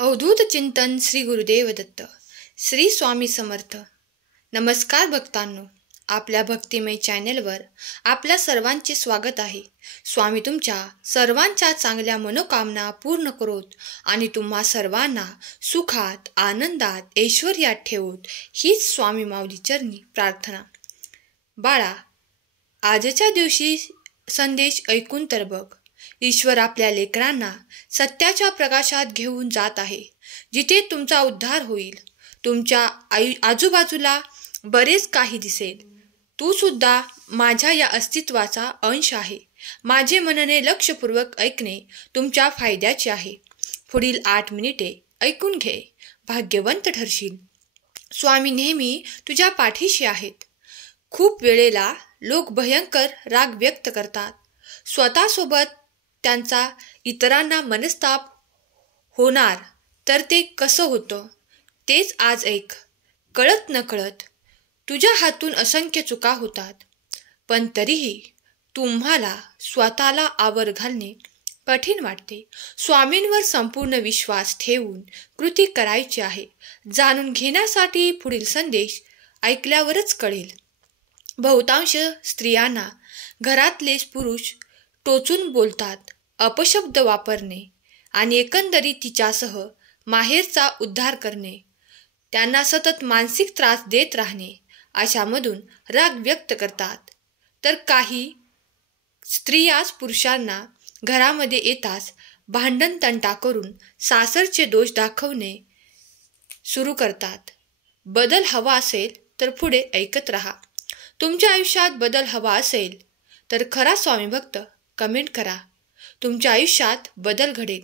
अवधूत चिंतन श्री गुरुदेव दत्त. श्री स्वामी समर्थ. नमस्कार भक्तांनो, आपल्या भक्तिमय चॅनेलवर आपल्या सर्वांचे स्वागत आहे. स्वामी तुमच्या सर्वांच्या चांगल्या मनोकामना पूर्ण करोत आणि तुम्हा सर्वांना सुखात, आनंदात, ऐश्वर्यात ठेवोत, हीच स्वामी माऊली चरणी प्रार्थना. बाळा, आजच्या दिवशी संदेश ऐकून तर बघ. ईश्वर आपल्या लेकरांना सत्याच्या प्रकाशात घेऊन जात आहे, जिथे तुमचा उद्धार होईल. तुमच्या आजूबाजूला बरेच काही दिसेल. तू सुद्धा माझ्या या अस्तित्वाचा अंश आहे. माझे म्हणणे लक्षपूर्वक ऐकणे तुमच्या फायद्याचे आहे. पुढील 8 मिनिटे ऐकून घे, भाग्यवंत ठरशील. स्वामी नेहमी तुझ्या पाठीशी आहेत. खूप वेळेला लोक भयंकर राग व्यक्त करतात. स्वतःसोबत त्यांचा इतरांना मनस्ताप होणार तर ते कसं होतं तेच आज ऐक. कळत नकळत तुझ्या हातून असंख्य चुका होतात, पण तरीही तुम्हाला स्वतःला आवर घालणे कठीण वाटते. स्वामींवर संपूर्ण विश्वास ठेवून कृती करायची आहे. जाणून घेण्यासाठी पुढील संदेश ऐकल्यावरच कळेल. बहुतांश स्त्रियांना घरातले पुरुष टोचून बोलतात, अपशब्द वापरणे आणि एकंदरीत तिच्यासह माहेरचा उद्धार करणे, त्यांना सतत मानसिक त्रास देत राहणे अशामधून राग व्यक्त करतात. तर काही स्त्रियाच पुरुषांना घरामध्ये येताच भांडण तंटा करून सासरचे दोष दाखवणे सुरू करतात. बदल हवा असेल तर पुढे ऐकत राहा. तुमच्या आयुष्यात बदल हवा असेल तर खरा स्वामी भक्त कमेंट करा. तुमच्या आयुष्यात बदल घडेल.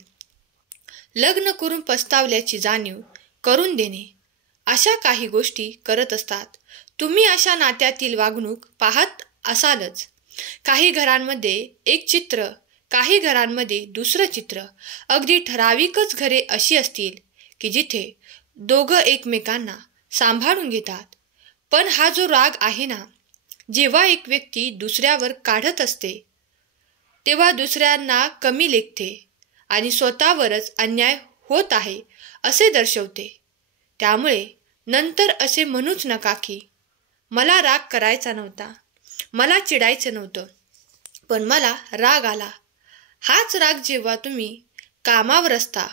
लग्न करून पस्तावल्याची जाणीव करून देणे, अशा काही गोष्टी करत असतात. तुम्ही अशा नात्यातील वागणूक पाहत असालच. काही घरांमध्ये एक चित्र, काही घरांमध्ये दुसरं चित्र. अगदी ठराविकच घरे अशी असतील की जिथे दोघं एकमेकांना सांभाळून घेतात. पण हा जो राग आहे ना, जेव्हा एक व्यक्ती दुसऱ्यावर काढत असते तेव्हा दुसऱ्यांना कमी लेखते आणि स्वतःवरच अन्याय होत आहे असे दर्शवते. त्यामुळे नंतर असे म्हणूच नका की मला राग करायचा नव्हता, मला चिडायचं नव्हतं, पण मला राग आला. हाच राग जेव्हा तुम्ही कामावर असता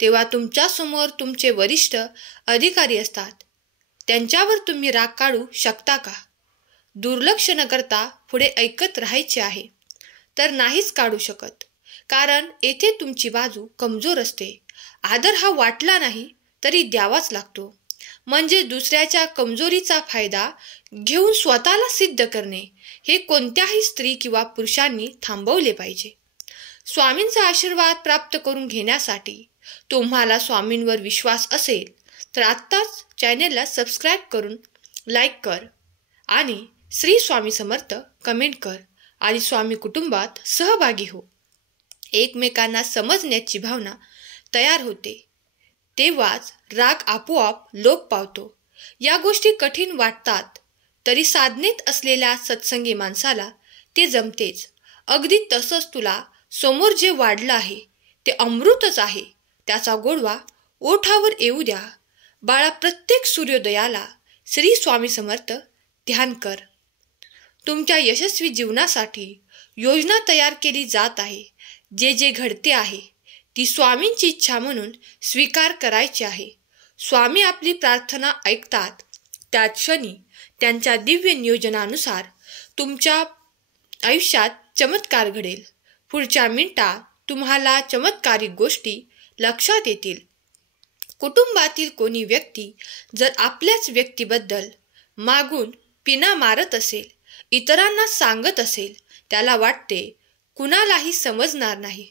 तेव्हा तुमच्यासमोर तुमचे वरिष्ठ अधिकारी असतात, त्यांच्यावर तुम्ही राग काढू शकता का? दुर्लक्ष न करता पुढे ऐकत राहायचे आहे. तर नाहीच काढू शकत, कारण येथे तुमची बाजू कमजोर असते. आदर हा वाटला नाही तरी द्यावाच लागतो. म्हणजे दुसऱ्याच्या कमजोरीचा फायदा घेऊन स्वतःला सिद्ध करणे हे कोणत्याही स्त्री किंवा पुरुषांनी थांबवले पाहिजे. स्वामींचा आशीर्वाद प्राप्त करून घेण्यासाठी तुम्हाला स्वामींवर विश्वास असेल तर आत्ताच चॅनेलला सबस्क्राईब करून लाईक कर आणि श्री स्वामी समर्थ कमेंट कर आणि स्वामी कुटुंबात सहभागी हो. एकमेकांना समजण्याची भावना तयार होते, तेव्हाच राग आपोआप लोप पावतो. या गोष्टी कठीण वाटतात तरी साधनेत असलेल्या सत्संगी माणसाला ते जमतेच. अगदी तसंच तुला समोर जे वाढलं आहे ते अमृतच आहे. त्याचा गोडवा ओठावर येऊ द्या. बाळा, प्रत्येक सूर्योदयाला श्री स्वामी समर्थ ध्यान कर. तुमच्या यशस्वी जीवनासाठी योजना तयार केली जात आहे. जे जे घडते आहे ती स्वामींची इच्छा म्हणून स्वीकार करायची आहे. स्वामी आपली प्रार्थना ऐकतात. त्याच क्षणी त्यांच्या दिव्य नियोजनानुसार तुमच्या आयुष्यात चमत्कार घडेल. पुढच्या मिनिटात तुम्हाला चमत्कारिक गोष्टी लक्षात येतील. कुटुंबातील कोणी व्यक्ती जर आपल्याच व्यक्तीबद्दल मागून पिना मारत असेल, इतरांना सांगत असेल, त्याला वाटते कुणालाही समजणार नाही,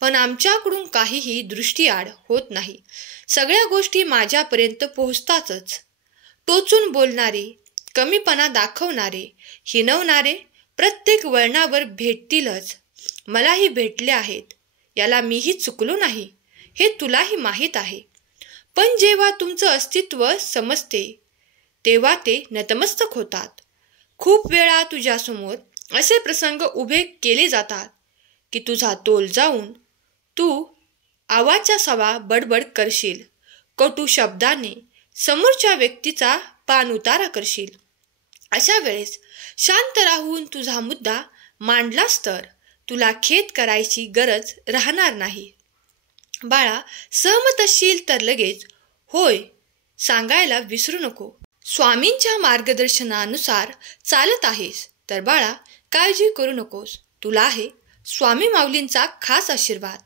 पण आमच्याकडून काहीही दृष्टीआड होत नाही. सगळ्या गोष्टी माझ्यापर्यंत पोहोचतातच. टोचून बोलणारे, कमीपणा दाखवणारे, हिणवणारे प्रत्येक वळणावर भेटतीलच. मलाही भेटले आहेत. याला मीही चुकलो नाही हे तुलाही माहीत आहे. पण जेव्हा तुमचं अस्तित्व समजते तेव्हा ते नतमस्तक होतात. खूप वेळा तुझ्यासमोर असे प्रसंग उभे केले जातात की तुझा तोल जाऊन तू आवाच्या सवा बडबड करशील, कटू शब्दाने समोरच्या व्यक्तीचा पान उतारा करशील. अशा वेळेस शांत राहून तुझा मुद्दा मांडलास तर तुला खेद करायची गरज राहणार नाही. बाळा, सहमत असशील तर लगेच होय सांगायला विसरू नको. स्वामींच्या मार्गदर्शनानुसार चालत आहेस तर बाळा काळजी करू नकोस. तुला आहे स्वामी माऊलींचा खास आशीर्वाद.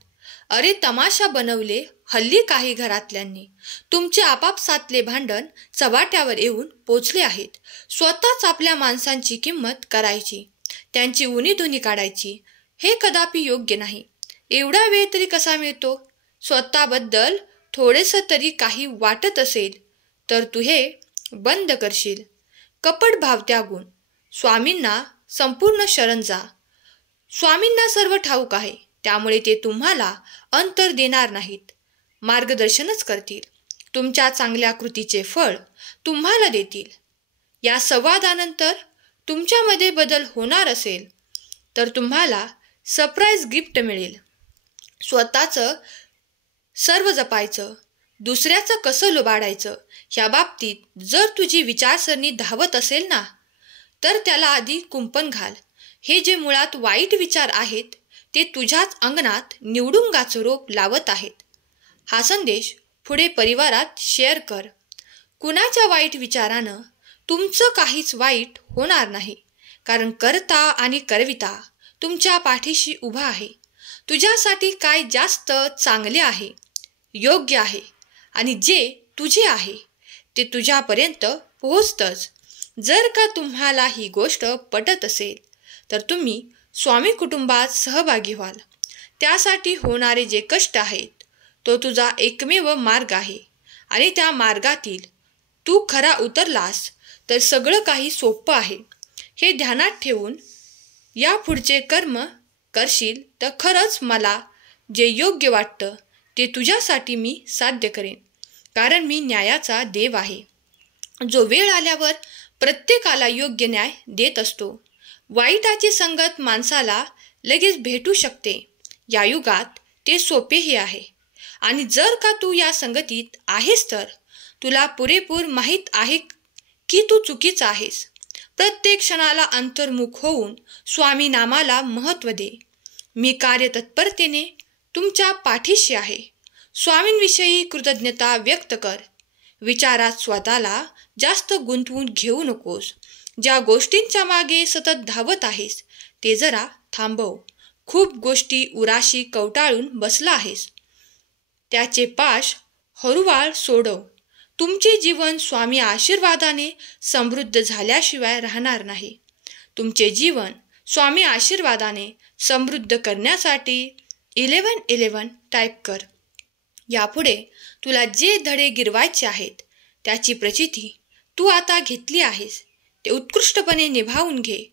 अरे तमाशा बनवले हल्ली काही घरातल्यांनी. तुमचे आपापसातले भांडण चव्हाट्यावर येऊन पोचले आहेत. स्वतःच आपल्या माणसांची किंमत करायची, त्यांची उणीधुणी काढायची, हे कदापि योग्य नाही. एवढा वेळ तरी कसा मिळतो? स्वतःबद्दल थोडेसं तरी काही वाटत असेल तर तू हे बंद करशील. कपट भाव त्यागून स्वामींना संपूर्ण शरण जा. स्वामींना सर्व ठाऊक आहे, त्यामुळे ते तुम्हाला अंतर देणार नाहीत, मार्गदर्शनच करतील. तुमच्या चांगल्या कृतीचे फळ तुम्हाला देतील. या संवादानंतर तुमच्यामध्ये बदल होणार असेल तर तुम्हाला सरप्राईज गिफ्ट मिळेल. स्वतःचं सर्व जपायचं, दुसऱ्याचं कसं लुबाडायचं ह्या बाबतीत जर तुझी विचारसरणी धावत असेल ना, तर त्याला आधी कुंपण घाल. हे जे मुळात वाईट विचार आहेत ते तुझ्याच अंगणात निवडुंगाचं रोप लावत आहेत. हा संदेश पुढे परिवारात शेअर कर. कुणाच्या वाईट विचारानं तुमचं काहीच वाईट होणार नाही, कारण करता आणि करविता तुमच्या पाठीशी उभा आहे. तुझ्यासाठी काय जास्त चांगले आहे, योग्य आहे आणि जे तुझे आहे ते तुझ्यापर्यंत पोहोचतंच. जर का तुम्हाला ही गोष्ट पटत असेल तर तुम्ही स्वामी कुटुंबात सहभागी व्हाल. त्यासाठी होणारे जे कष्ट आहेत तो तुझा एकमेव मार्ग आहे आणि त्या मार्गातील तू खरा उतरलास तर सगळं काही सोपं आहे. हे ध्यानात ठेवून या पुढचे कर्म करशील तर खरंच मला जे योग्य वाटतं ते तुझ्यासाठी मी साध्य करेन, कारण मी न्यायाचा देव आहे, जो वेळ आल्यावर प्रत्येकाला योग्य न्याय देत असतो. वाईटाची संगत माणसाला लगेच भेटू शकते. या युगात ते सोपेही आहे. आणि जर का तू या संगतीत आहेस तर तुला पुरेपूर माहीत आहे की तू चुकीचा आहेस. प्रत्येक क्षणाला अंतर्मुख होऊन स्वामी नामाला महत्त्व दे. मी कार्यतत्परतेने तुमच्या पाठीशी आहे. स्वामींविषयी कृतज्ञता व्यक्त कर. विचारात स्वतःला जास्त गुंतवून घेऊ नकोस. ज्या गोष्टींच्या मागे सतत धावत आहेस ते जरा थांबव. खूप गोष्टी उराशी कवटाळून बसला आहेस, त्याचे पाश हळूवार सोडव. तुमचे जीवन स्वामी आशीर्वादाने समृद्ध झाल्याशिवाय राहणार नाही. तुमचे जीवन स्वामी आशीर्वादाने समृद्ध करण्यासाठी 1111 टाईप कर. यापुढे तुला जे धडे गिरवायचे आहेत त्याची प्रचिती तू आता घेतली आहेस, ते उत्कृष्टपणे निभावून घे.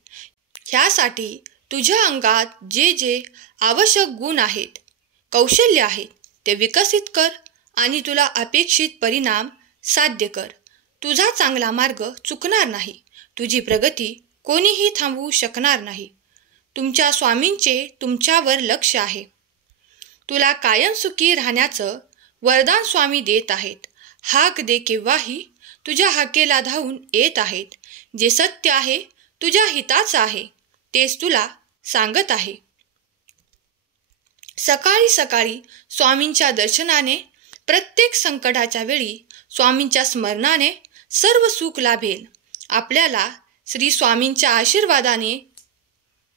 ह्यासाठी तुझ्या अंगात जे जे आवश्यक गुण आहेत, कौशल्य आहेत ते विकसित कर आणि तुला अपेक्षित परिणाम साध्य कर. तुझा चांगला मार्ग चुकणार नाही. तुझी प्रगती कोणीही थांबवू शकणार नाही. तुमच्या स्वामींचे तुमच्यावर लक्ष आहे. तुला कायमसुखी राहण्याचं वरदान स्वामी देत आहेत. हाक दे केव्हाही तुझ्या हाकेला धावून येत आहेत. जे सत्य आहे, तुझ्या हिताचं आहे, तेच तुला सांगत आहे. सकाळी सकाळी स्वामींच्या दर्शनाने, प्रत्येक संकटाच्या वेळी स्वामींच्या स्मरणाने सर्व सुख लाभेल. आपल्याला श्री स्वामींच्या आशीर्वादाने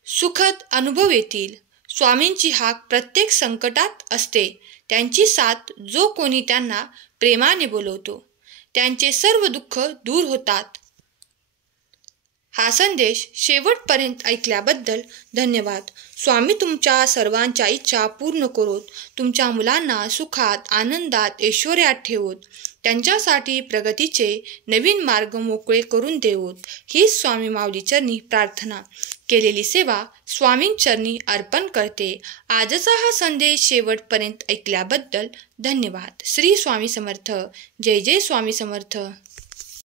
सुखद अनुभव येतील. स्वामींची हाक प्रत्येक संकटात असते. त्यांची साथ जो कोणी त्यांना प्रेमाने बोलवतो त्यांचे सर्व दुःख दूर होतात. हा संदेश शेवटपर्यंत ऐकल्याबद्दल धन्यवाद. स्वामी तुमच्या सर्वांच्या इच्छा पूर्ण करोत. तुमच्या मुलांना सुखात, आनंदात, ऐश्वर्यात ठेवोत. त्यांच्यासाठी प्रगतीचे नवीन मार्ग मोकळे करून देवोत. हीच स्वामी माऊली चरणी प्रार्थना. केलेली सेवा स्वामींचरणी अर्पण करते. आजचा हा संदेश शेवटपर्यंत ऐकल्याबद्दल धन्यवाद. श्री स्वामी समर्थ. जय जय स्वामी समर्थ.